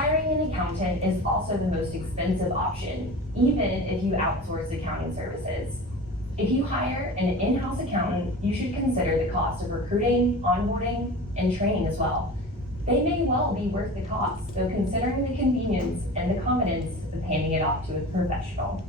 Hiring an accountant is also the most expensive option, even if you outsource accounting services. If you hire an in-house accountant, you should consider the cost of recruiting, onboarding, and training as well. They may well be worth the cost, though considering the convenience and the confidence of handing it off to a professional.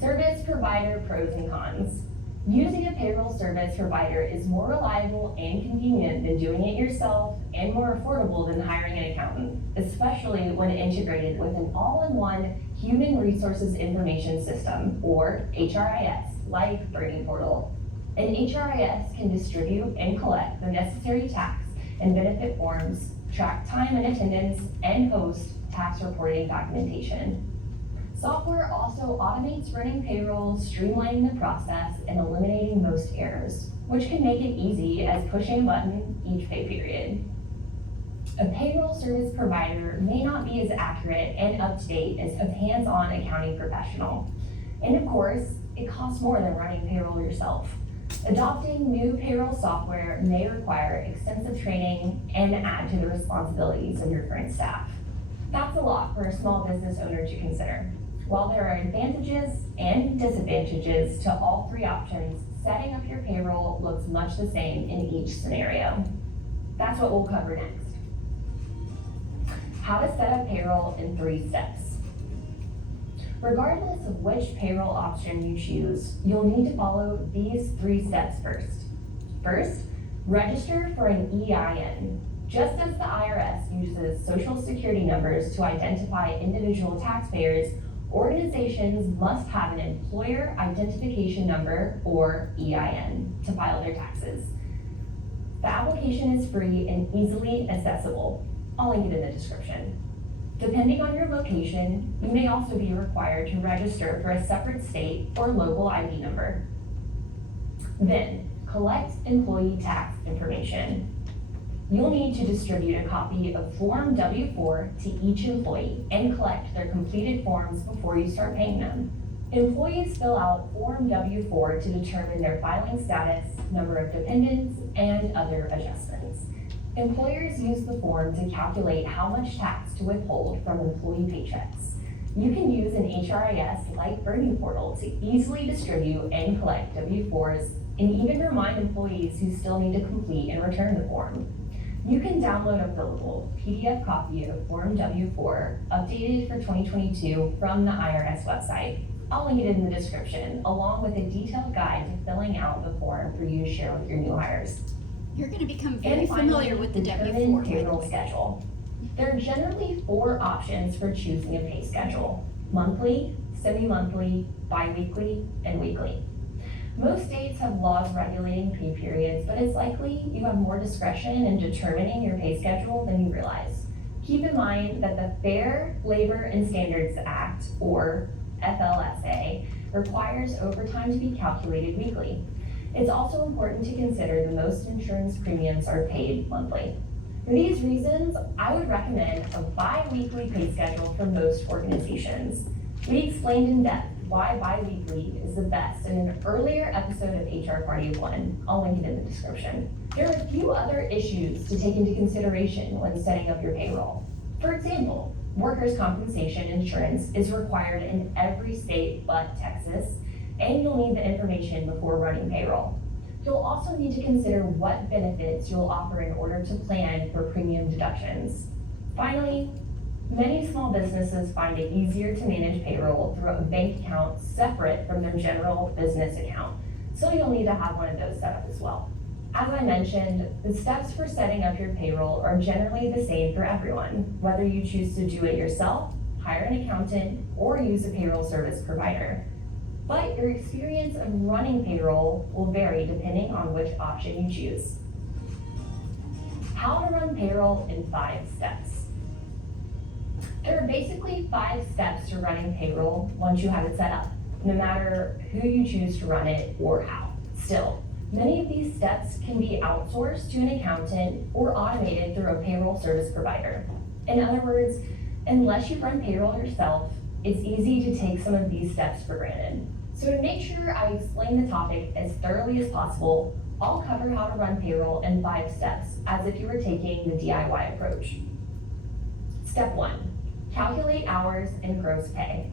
Service provider pros and cons. Using a payroll service provider is more reliable and convenient than doing it yourself and more affordable than hiring an accountant, especially when integrated with an all-in-one human resources information system, or HRIS, like Burning Portal. An HRIS can distribute and collect the necessary tax and benefit forms, track time and attendance, and host tax reporting documentation. Software also automates running payroll, streamlining the process, and eliminating most errors, which can make it easy as pushing a button each pay period. A payroll service provider may not be as accurate and up-to-date as a hands-on accounting professional. And of course, it costs more than running payroll yourself. Adopting new payroll software may require extensive training and add to the responsibilities of your current staff. That's a lot for a small business owner to consider. While there are advantages and disadvantages to all three options, setting up your payroll looks much the same in each scenario. That's what we'll cover next. How to set up payroll in 3 steps. Regardless of which payroll option you choose, you'll need to follow these 3 steps first. First, register for an EIN. Just as the IRS uses social security numbers to identify individual taxpayers, organizations must have an employer identification number, or EIN, to file their taxes. The application is free and easily accessible. I'll link it in the description. Depending on your location, you may also be required to register for a separate state or local ID number. Then, collect employee tax information. You'll need to distribute a copy of Form W-4 to each employee and collect their completed forms before you start paying them. Employees fill out Form W-4 to determine their filing status, number of dependents, and other adjustments. Employers use the form to calculate how much tax to withhold from employee paychecks. You can use an HRIS like Burning Portal to easily distribute and collect W-4s and even remind employees who still need to complete and return the form. You can download a fillable PDF copy of Form W-4 updated for 2022 from the IRS website. I'll link it in the description, along with a detailed guide to filling out the form for you to share with your new hires. You're going to become very familiar with the W-4 payroll schedule. There are generally 4 options for choosing a pay schedule: monthly, semi-monthly, bi-weekly, and weekly. Most states have laws regulating pay periods, but it's likely you have more discretion in determining your pay schedule than you realize. Keep in mind that the Fair Labor and Standards Act, or FLSA, requires overtime to be calculated weekly. It's also important to consider that most insurance premiums are paid monthly. For these reasons, I would recommend a bi-weekly pay schedule for most organizations. We explained in depth why bi-weekly is the best in an earlier episode of HR Party 1. I'll link it in the description. There are a few other issues to take into consideration when setting up your payroll. For example, workers' compensation insurance is required in every state but Texas, and you'll need the information before running payroll. You'll also need to consider what benefits you'll offer in order to plan for premium deductions. Finally, many small businesses find it easier to manage payroll through a bank account separate from their general business account, so you'll need to have one of those set up as well. As I mentioned, the steps for setting up your payroll are generally the same for everyone, whether you choose to do it yourself, hire an accountant, or use a payroll service provider. But your experience of running payroll will vary depending on which option you choose. How to run payroll in 5 steps. There are basically 5 steps to running payroll once you have it set up, no matter who you choose to run it or how. Still, many of these steps can be outsourced to an accountant or automated through a payroll service provider. In other words, unless you run payroll yourself, it's easy to take some of these steps for granted. So to make sure I explain the topic as thoroughly as possible, I'll cover how to run payroll in 5 steps, as if you were taking the DIY approach. Step 1, calculate hours and gross pay.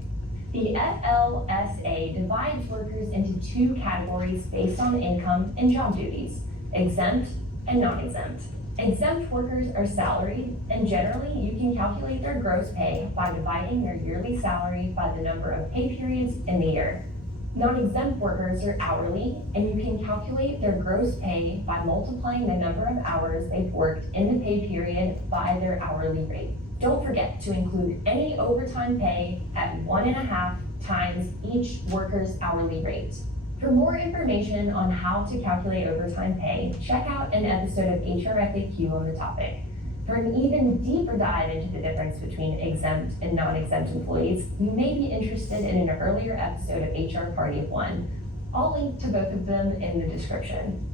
The FLSA divides workers into 2 categories based on income and job duties, exempt and non-exempt. Exempt workers are salaried, and generally you can calculate their gross pay by dividing their yearly salary by the number of pay periods in the year. Non-exempt workers are hourly, and you can calculate their gross pay by multiplying the number of hours they've worked in the pay period by their hourly rate. Don't forget to include any overtime pay at 1.5 times each worker's hourly rate. For more information on how to calculate overtime pay, check out an episode of HR FAQ on the topic. For an even deeper dive into the difference between exempt and non-exempt employees, you may be interested in an earlier episode of HR Party of One. I'll link to both of them in the description.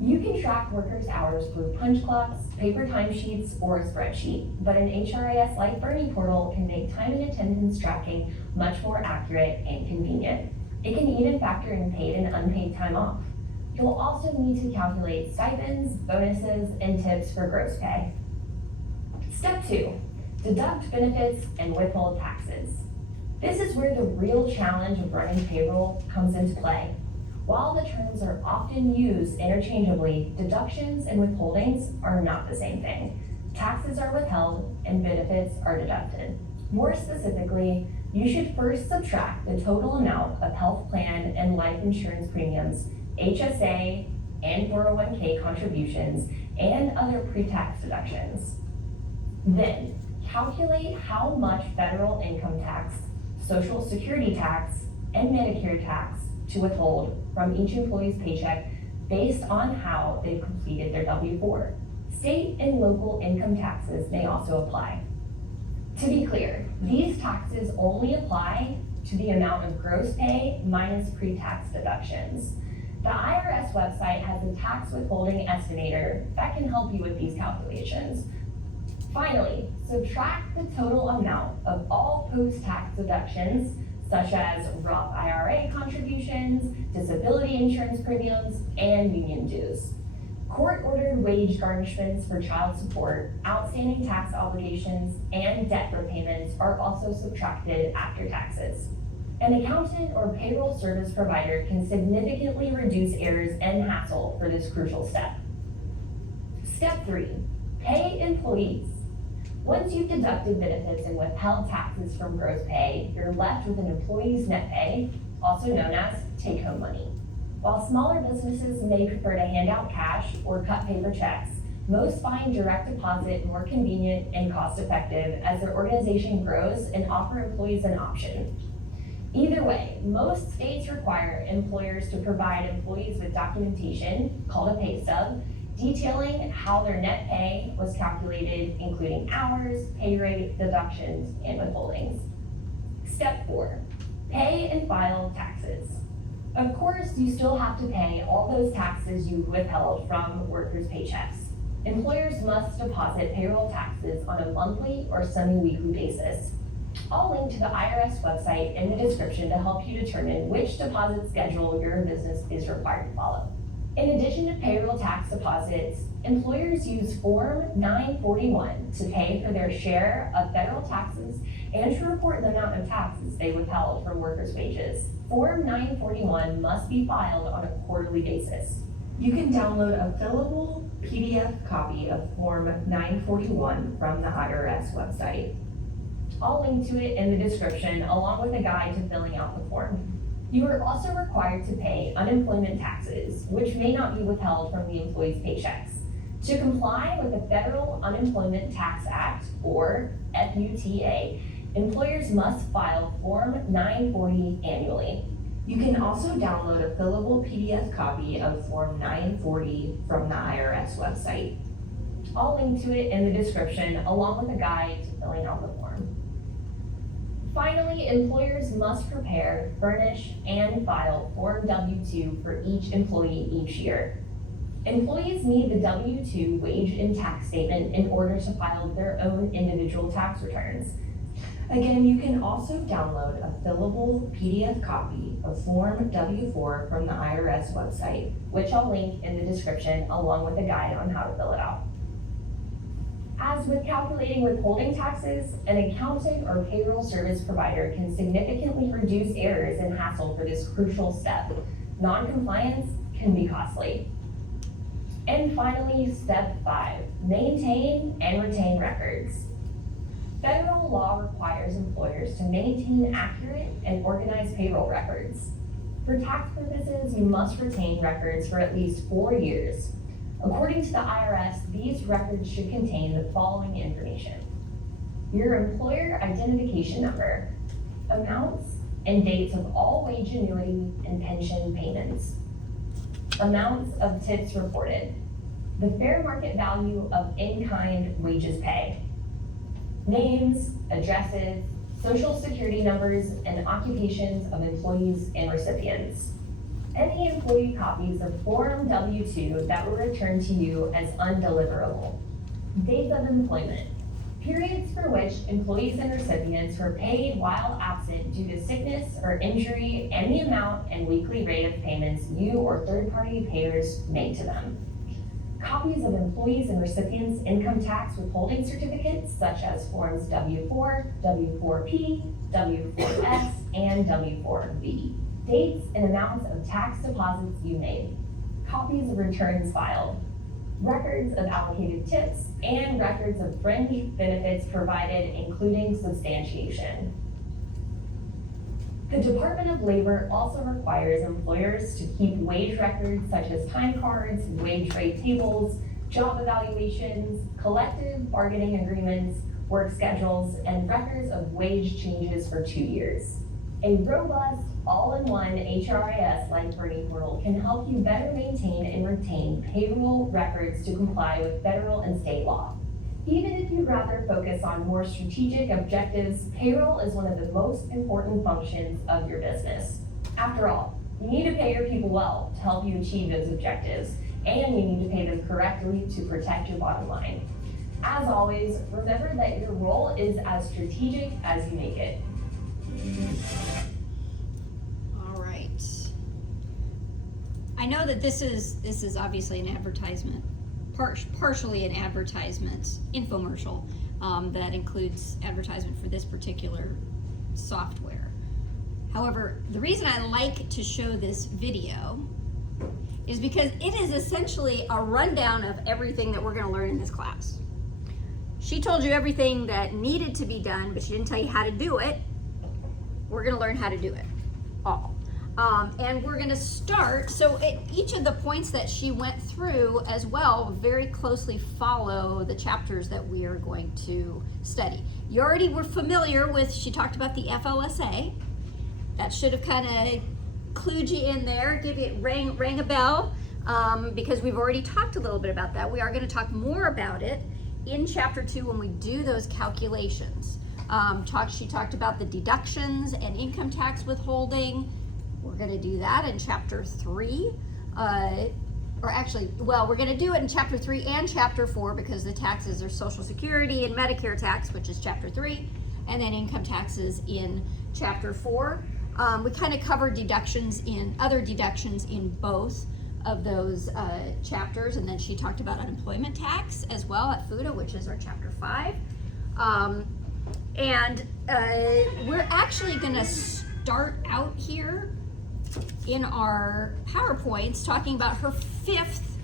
You can track workers' hours through punch clocks, paper timesheets, or a spreadsheet, but an HRIS like Bernie portal can make time and attendance tracking much more accurate and convenient. It can even factor in paid and unpaid time off. You'll also need to calculate stipends, bonuses, and tips for gross pay. Step 2, deduct benefits and withhold taxes. This is where the real challenge of running payroll comes into play. While the terms are often used interchangeably, deductions and withholdings are not the same thing. Taxes are withheld and benefits are deducted. More specifically, you should first subtract the total amount of health plan and life insurance premiums, HSA and 401k contributions, and other pre-tax deductions. Then, calculate how much federal income tax, Social Security tax, and Medicare tax to withhold from each employee's paycheck based on how they've completed their W-4. State and local income taxes may also apply. To be clear, these taxes only apply to the amount of gross pay minus pre-tax deductions. The IRS website has a tax withholding estimator that can help you with these calculations. Finally, subtract the total amount of all post-tax deductions, such as Roth IRA contributions, disability insurance premiums, and union dues. Court-ordered wage garnishments for child support, outstanding tax obligations, and debt repayments are also subtracted after taxes. An accountant or payroll service provider can significantly reduce errors and hassle for this crucial step. Step 3, pay employees. Once you've deducted benefits and withheld taxes from gross pay, you're left with an employee's net pay, also known as take-home money. While smaller businesses may prefer to hand out cash or cut paper checks, most find direct deposit more convenient and cost-effective as their organization grows and offer employees an option. Either way, most states require employers to provide employees with documentation, called a pay stub, detailing how their net pay was calculated, including hours, pay rate, deductions, and withholdings. Step 4, pay and file taxes. Of course, you still have to pay all those taxes you withheld from workers' paychecks. Employers must deposit payroll taxes on a monthly or semi-weekly basis. I'll link to the IRS website in the description to help you determine which deposit schedule your business is required to follow. In addition to payroll tax deposits, employers use Form 941 to pay for their share of federal taxes and to report the amount of taxes they withheld from workers' wages. Form 941 must be filed on a quarterly basis. You can download a fillable PDF copy of Form 941 from the IRS website. I'll link to it in the description along with a guide to filling out the form. You are also required to pay unemployment taxes, which may not be withheld from the employee's paychecks. To comply with the Federal Unemployment Tax Act, or FUTA, employers must file Form 940 annually. You can also download a fillable PDF copy of Form 940 from the IRS website. I'll link to it in the description along with a guide to filling out the form. Finally, employers must prepare, furnish, and file Form W-2 for each employee each year. Employees need the W-2 wage and tax statement in order to file their own individual tax returns. Again, you can also download a fillable PDF copy of Form W-4 from the IRS website, which I'll link in the description along with a guide on how to fill it out. As with calculating withholding taxes, an accountant or payroll service provider can significantly reduce errors and hassle for this crucial step. Non-compliance can be costly. And finally, step 5, maintain and retain records. Federal law requires employers to maintain accurate and organized payroll records. For tax purposes, you must retain records for at least 4 years. According to the IRS, these records should contain the following information: your employer identification number, amounts and dates of all wage annuity and pension payments, amounts of tips reported, the fair market value of in-kind wages pay, names, addresses, social security numbers, and occupations of employees and recipients. Any employee copies of Form W-2 that were returned to you as undeliverable. Dates of employment. Periods for which employees and recipients were paid while absent due to sickness or injury, and the amount and weekly rate of payments you or third-party payers made to them. Copies of employees and recipients' income tax withholding certificates such as Forms W-4, W-4P, W-4S, and W-4V. Dates and amounts of tax deposits you made. Copies of returns filed. Records of allocated tips and records of fringe benefits provided, including substantiation. The Department of Labor also requires employers to keep wage records such as time cards, wage rate tables, job evaluations, collective bargaining agreements, work schedules, and records of wage changes for 2 years. A robust, all-in-one HRIS like Bernie Portal can help you better maintain and retain payroll records to comply with federal and state law. Even if you'd rather focus on more strategic objectives, payroll is one of the most important functions of your business. After all, you need to pay your people well to help you achieve those objectives, and you need to pay them correctly to protect your bottom line. As always, remember that your role is as strategic as you make it. All right. I know that this is obviously an advertisement, partially an advertisement infomercial that includes advertisement for this particular software. However, the reason I like to show this video is because it is essentially a rundown of everything that we're going to learn in this class. She told you everything that needed to be done, but she didn't tell you how to do it. We're going to learn how to do it all. And we're going to start, so each of the points that she went through as well very closely follow the chapters that we are going to study. You already were familiar with, she talked about the FLSA. That should have kind of clued you in there, rang a bell, because we've already talked a little bit about that. We are going to talk more about it in chapter 2 when we do those calculations. She talked about the deductions and income tax withholding. We're going to do that in chapter 3. We're going to do it in chapter 3 and chapter 4 because the taxes are Social Security and Medicare tax, which is chapter 3, and then income taxes in chapter 4. We kind of covered other deductions in both of those chapters, and then she talked about unemployment tax as well at FUTA, which is our chapter 5. We're actually going to start out here in our PowerPoints talking about her 5th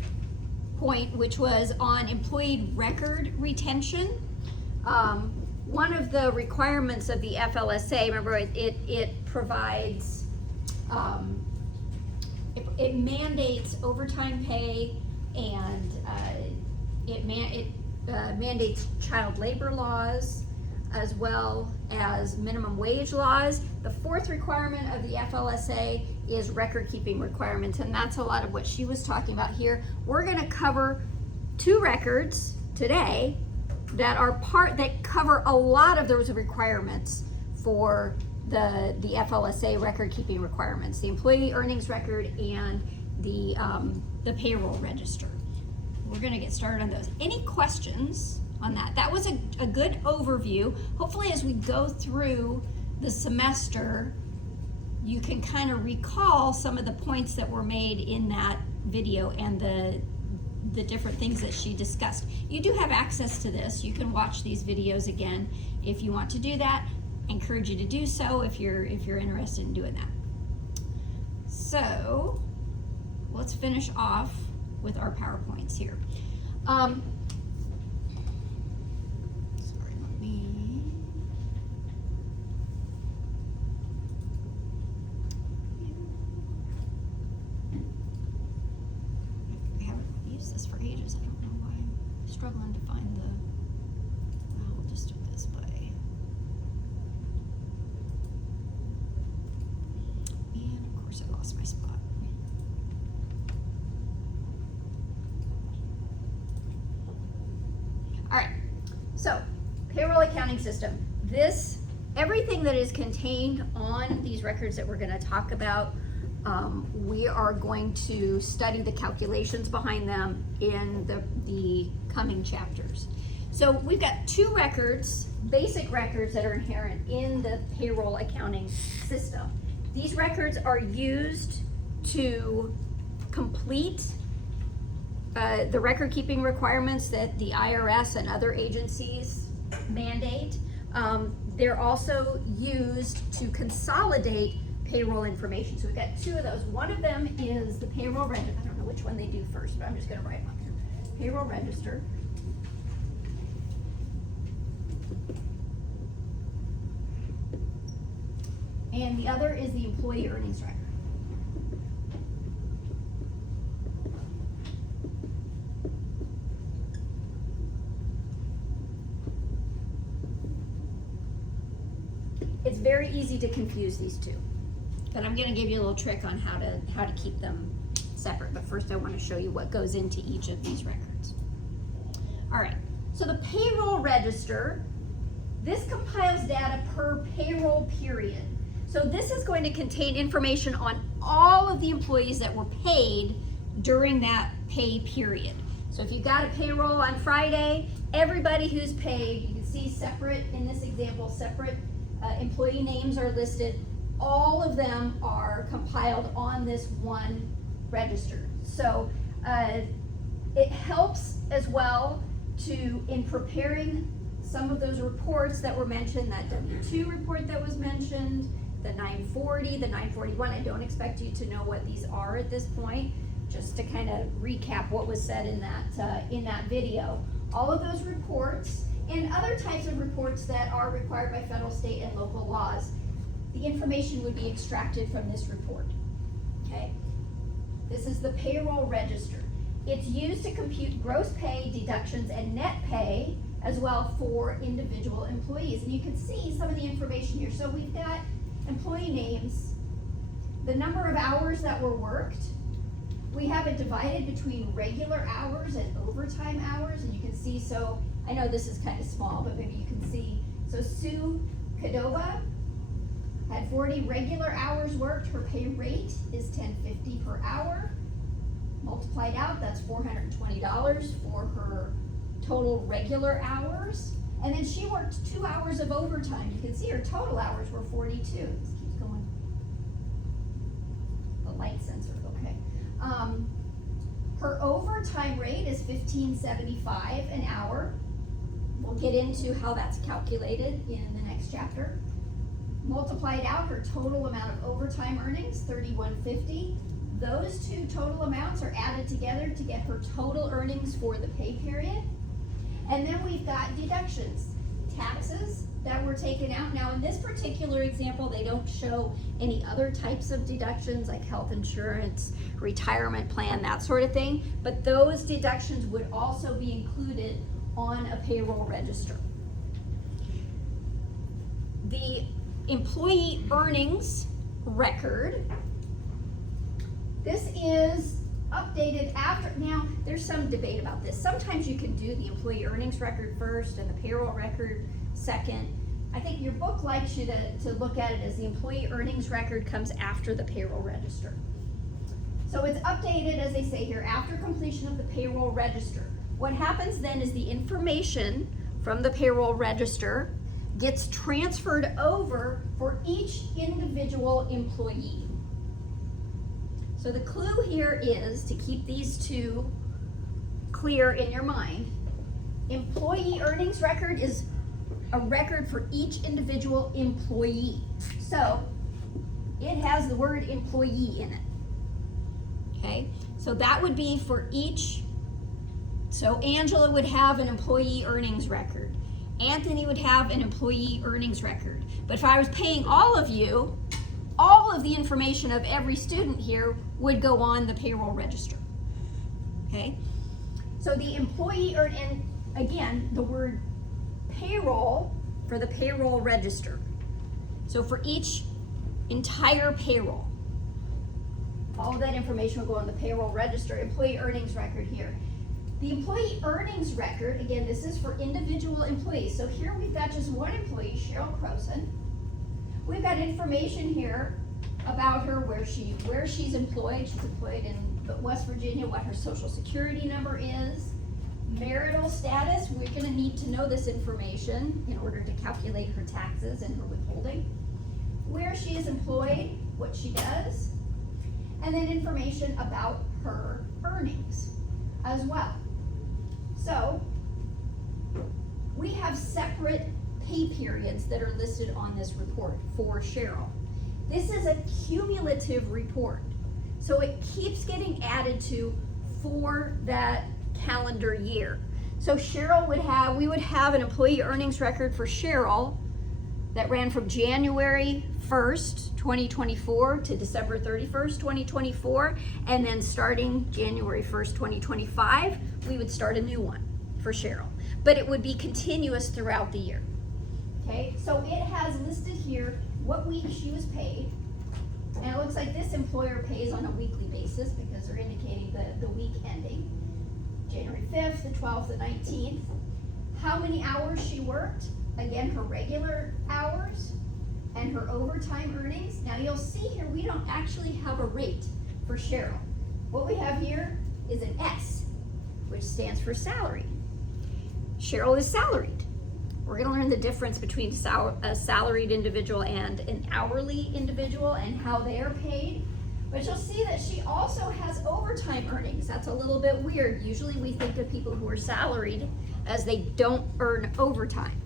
point, which was on employee record retention. One of the requirements of the FLSA, remember, it provides, it mandates overtime pay, and it mandates child labor laws as well as minimum wage laws. The 4th requirement of the FLSA is record keeping requirements, and that's a lot of what she was talking about here. We're going to cover 2 records today that cover a lot of those requirements for the FLSA record keeping requirements, the employee earnings record and the payroll register. We're going to get started on those. Any questions on that? That was a good overview. Hopefully as we go through the semester, you can kind of recall some of the points that were made in that video and the different things that she discussed. You do have access to this. You can watch these videos again if you want to do that. I encourage you to do so if you're interested in doing that. So let's finish off with our PowerPoints here. Sorry, let me. I haven't used this for ages. I don't know why I'm struggling to find the. Well, we'll just do this way. And of course, I lost my spot. All right, so payroll accounting system. Everything that is contained on these records that we're going to talk about, we are going to study the calculations behind them in the coming chapters. So we've got two records, basic records that are inherent in the payroll accounting system. These records are used to complete the record keeping requirements that the IRS and other agencies mandate. They're also used to consolidate payroll information. So we've got two of those. One of them is the payroll register. I don't know which one they do first, but I'm just going to write them up here. Payroll register. And the other is the employee earnings record. It's very easy to confuse these two, but I'm going to give you a little trick on how to keep them separate. But first I want to show you what goes into each of these records. All right, so the payroll register, this compiles data per payroll period. So this is going to contain information on all of the employees that were paid during that pay period. So if you got a payroll on Friday, everybody who's paid, you can see separate, in this example, separate employee names are listed. All of them are compiled on this one register. So it helps as well in preparing some of those reports that were mentioned, that W-2 report that was mentioned, the 940, the 941. I don't expect you to know what these are at this point, just to kind of recap what was said in that video. All of those reports and other types of reports that are required by federal, state, and local laws, the information would be extracted from this report. Okay, this is the payroll register. It's used to compute gross pay, deductions, and net pay, as well for individual employees. And you can see some of the information here. So we've got employee names, the number of hours that were worked. We have it divided between regular hours and overtime hours, and you can see, so I know this is kind of small, but maybe you can see. So Sue Cadova had 40 regular hours worked. Her pay rate is $10.50 per hour. Multiplied out, that's $420 for her total regular hours. And then she worked 2 hours of overtime. You can see her total hours were 42. This keeps going. The light sensor, okay. Her overtime rate is $15.75 an hour. We'll get into how that's calculated in the next chapter. Multiplied out, her total amount of overtime earnings, $31.50. Those two total amounts are added together to get her total earnings for the pay period. And then we've got deductions, taxes that were taken out. Now in this particular example, they don't show any other types of deductions like health insurance, retirement plan, that sort of thing. But those deductions would also be included on a payroll register. The employee earnings record, this is updated after. Now there's some debate about this. Sometimes you can do the employee earnings record first and the payroll record second. I think your book likes you to look at it as the employee earnings record comes after the payroll register. So it's updated, as they say here, after completion of the payroll register. What happens then is the information from the payroll register gets transferred over for each individual employee. So the clue here is to keep these two clear in your mind, employee earnings record is a record for each individual employee. So it has the word employee in it. Okay, so that would be for each. So Angela would have an employee earnings record. Anthony would have an employee earnings record. But if I was paying all of you, all of the information of every student here would go on the payroll register. Okay, so the employee and again, the word payroll for the payroll register. So for each entire payroll, all of that information will go on the payroll register, employee earnings record here. The employee earnings record, again, this is for individual employees. So here we've got just one employee, Cheryl Croson. We've got information here about her, where she's employed. She's employed in West Virginia, what her social security number is. Marital status, we're gonna need to know this information in order to calculate her taxes and her withholding. Where she is employed, what she does, and then information about her earnings as well. So we have separate pay periods that are listed on this report for Cheryl. This is a cumulative report, so it keeps getting added to for that calendar year. So we would have an employee earnings record for Cheryl that ran from January 1st, 2024 to December 31st, 2024, and then starting January 1st, 2025, we would start a new one for Cheryl, but it would be continuous throughout the year. Okay, so it has listed here what week she was paid, and it looks like this employer pays on a weekly basis because they're indicating the week ending, January 5th, the 12th, the 19th, how many hours she worked, again, her regular hours, and her overtime earnings. Now you'll see here, we don't actually have a rate for Cheryl. What we have here is an S, which stands for salary. Cheryl is salaried. We're gonna learn the difference between a salaried individual and an hourly individual and how they are paid. But you'll see that she also has overtime earnings. That's a little bit weird. Usually we think of people who are salaried as they don't earn overtime.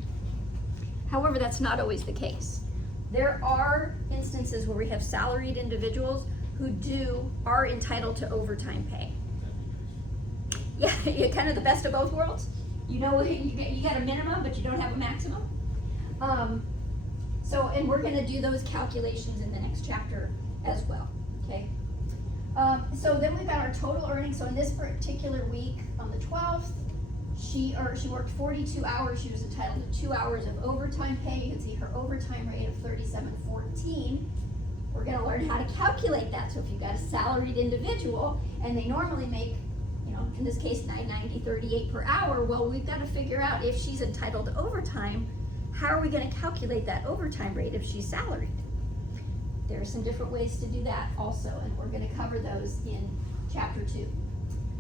However, that's not always the case. There are instances where we have salaried individuals who are entitled to overtime pay. Yeah, you're kind of the best of both worlds. You know, you got a minimum, but you don't have a maximum. And we're gonna do those calculations in the next chapter as well, okay? So then we've got our total earnings. So in this particular week, on the 12th, she worked 42 hours. She was entitled to 2 hours of overtime pay. You can see her overtime rate of $37.14. We're gonna learn how to calculate that. So if you've got a salaried individual and they normally make, in this case, $9.90.38 per hour, well, we've got to figure out if she's entitled to overtime, how are we gonna calculate that overtime rate if she's salaried? There are some different ways to do that also, and we're gonna cover those in chapter 2.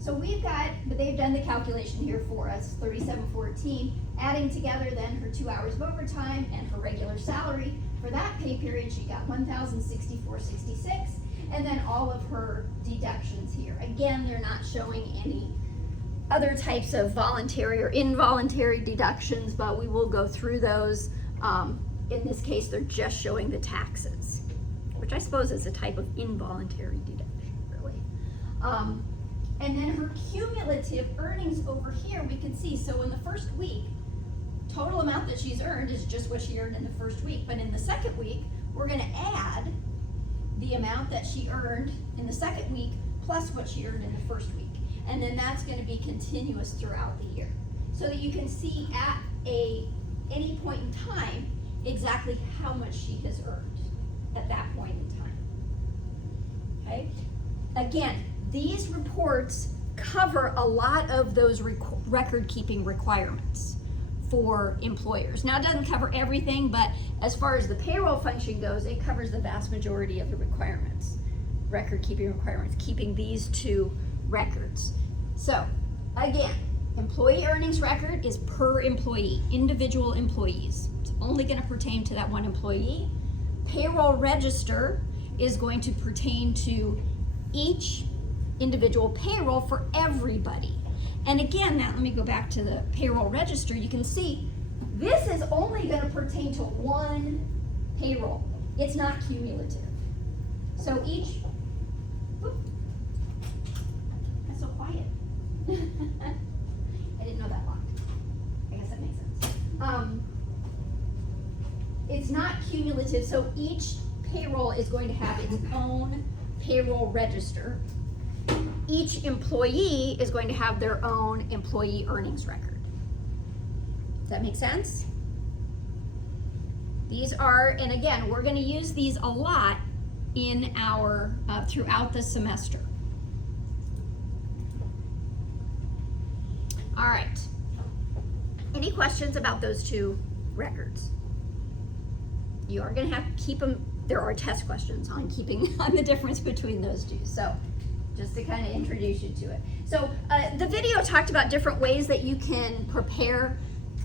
So they've done the calculation here for us, $37.14, adding together then her 2 hours of overtime and her regular salary. For that pay period, she got $1,064.66, and then all of her deductions here. Again, they're not showing any other types of voluntary or involuntary deductions, but we will go through those. In this case, they're just showing the taxes, which I suppose is a type of involuntary deduction, really. And then her cumulative earnings over here, we can see, so in the first week, total amount that she's earned is just what she earned in the first week. But in the second week, we're gonna add the amount that she earned in the second week plus what she earned in the first week. And then that's gonna be continuous throughout the year. So that you can see at any point in time, exactly how much she has earned at that point in time. Okay? Again, these reports cover a lot of those record-keeping requirements for employers. Now, it doesn't cover everything, but as far as the payroll function goes, it covers the vast majority of the requirements, record-keeping requirements, keeping these two records. So, again, employee earnings record is per employee, individual employees. It's only going to pertain to that one employee. Payroll register is going to pertain to each individual payroll for everybody. And again, now let me go back to the payroll register. You can see this is only going to pertain to one payroll. It's not cumulative. So each, whoop, that's so quiet. I didn't know that locked. I guess that makes sense. It's not cumulative, so each payroll is going to have its own payroll register. Each employee is going to have their own employee earnings record. Does that make sense? These are, and again, we're going to use these a lot in our, throughout the semester. All right. Any questions about those two records? You are going to have to keep them. There are test questions on on the difference between those two. So just to kind of introduce you to it. So the video talked about different ways that you can prepare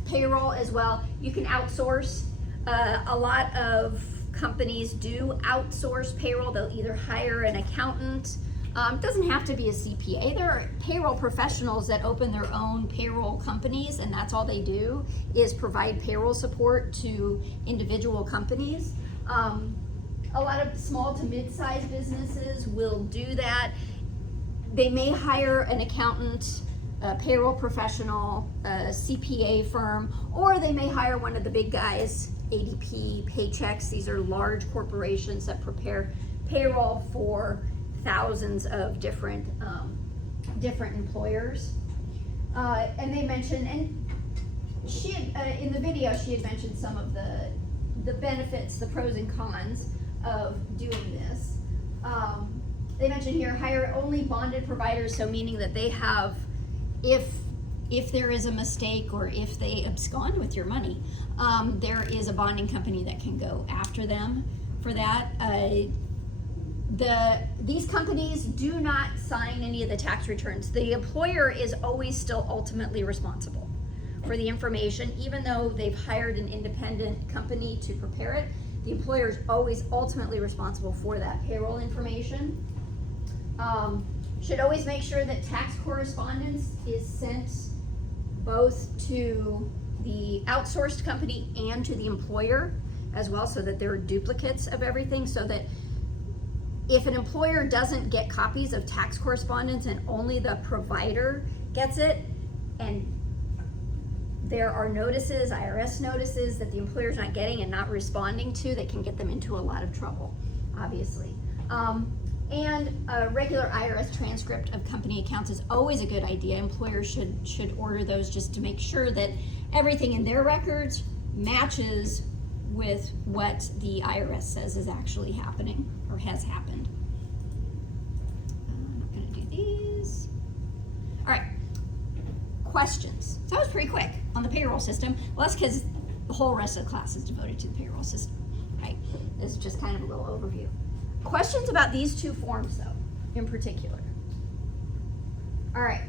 payroll as well. You can outsource. A lot of companies do outsource payroll. They'll either hire an accountant. It doesn't have to be a CPA. There are payroll professionals that open their own payroll companies, and that's all they do is provide payroll support to individual companies. A lot of small to mid-sized businesses will do that. They may hire an accountant, a payroll professional, a CPA firm, or they may hire one of the big guys, ADP, Paychex. These are large corporations that prepare payroll for thousands of different employers. And they mentioned, and she had, in the video, she had mentioned some of the benefits, the pros and cons of doing this. They mentioned here, hire only bonded providers, so meaning that they have, if there is a mistake or if they abscond with your money, there is a bonding company that can go after them for that. These companies do not sign any of the tax returns. The employer is always still ultimately responsible for the information, even though they've hired an independent company to prepare it. The employer is always ultimately responsible for that payroll information. Should always make sure that tax correspondence is sent both to the outsourced company and to the employer as well, so that there are duplicates of everything, so that if an employer doesn't get copies of tax correspondence and only the provider gets it, and there are notices, IRS notices that the employer's not getting and not responding to, that can get them into a lot of trouble, obviously. And a regular IRS transcript of company accounts is always a good idea. Employers should order those just to make sure that everything in their records matches with what the IRS says is actually happening or has happened. I'm not going to do these. All right. Questions. So that was pretty quick on the payroll system. Well, that's because the whole rest of the class is devoted to the payroll system, right? This is just kind of a little overview. Questions about these two forms, though, in particular. All right.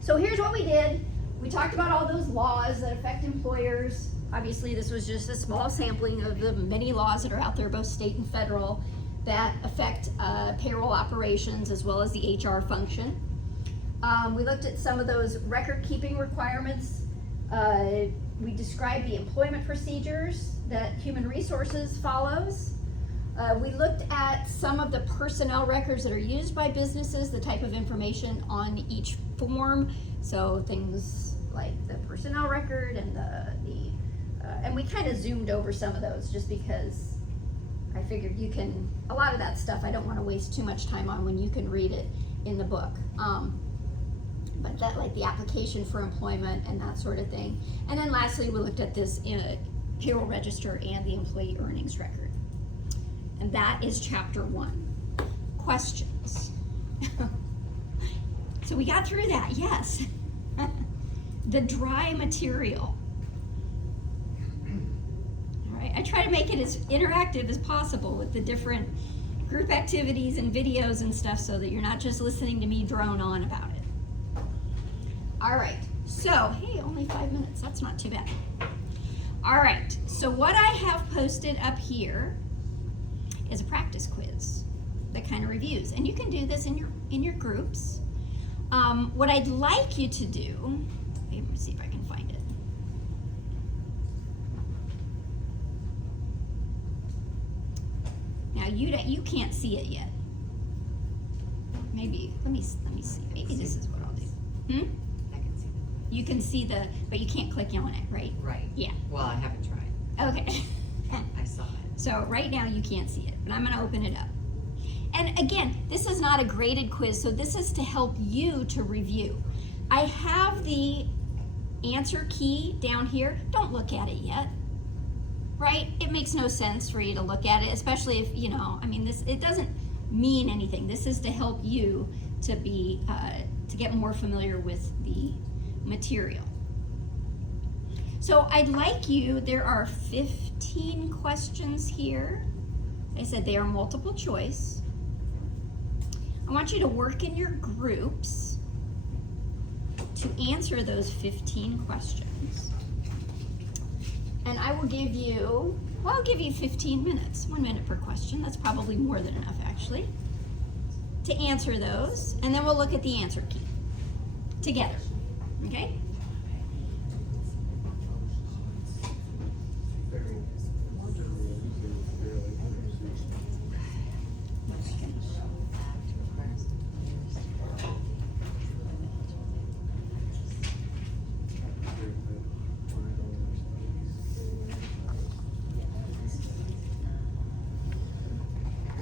So here's what we did. We talked about all those laws that affect employers. Obviously, this was just a small sampling of the many laws that are out there, both state and federal, that affect payroll operations as well as the HR function. We looked at some of those record-keeping requirements. We described the employment procedures that human resources follows. We looked at some of the personnel records that are used by businesses, the type of information on each form. So things like the personnel record and and we kind of zoomed over some of those just because I figured a lot of that stuff I don't want to waste too much time on when you can read it in the book. But that, like the application for employment and that sort of thing. And then lastly, we looked at this in a payroll register and the employee earnings record. And that is chapter 1. Questions. So we got through that, yes. The dry material. All right, I try to make it as interactive as possible with the different group activities and videos and stuff so that you're not just listening to me drone on about it. All right, so, hey, only 5 minutes, that's not too bad. All right, so what I have posted up here is a practice quiz that kind of reviews, and you can do this in your groups. What I'd like you to do, let me see if I can find it. Now you can't see it yet. Maybe let me see. Maybe this is what I'll do. I can see that. You can see but you can't click on it, right? Right. Yeah. Well, I haven't tried. Okay. I saw it. So right now you can't see it, but I'm going to open it up. And again, this is not a graded quiz, so this is to help you to review. I have the answer key down here. Don't look at it yet, right? It makes no sense for you to look at it, especially if, it doesn't mean anything. This is to help you to be, to get more familiar with the material. So I'd like you, there are 15 questions here. I said they are multiple choice. I want you to work in your groups to answer those 15 questions. And I will give you, I'll give you 15 minutes, 1 minute per question. That's probably more than enough actually, to answer those. And then we'll look at the answer key together, okay?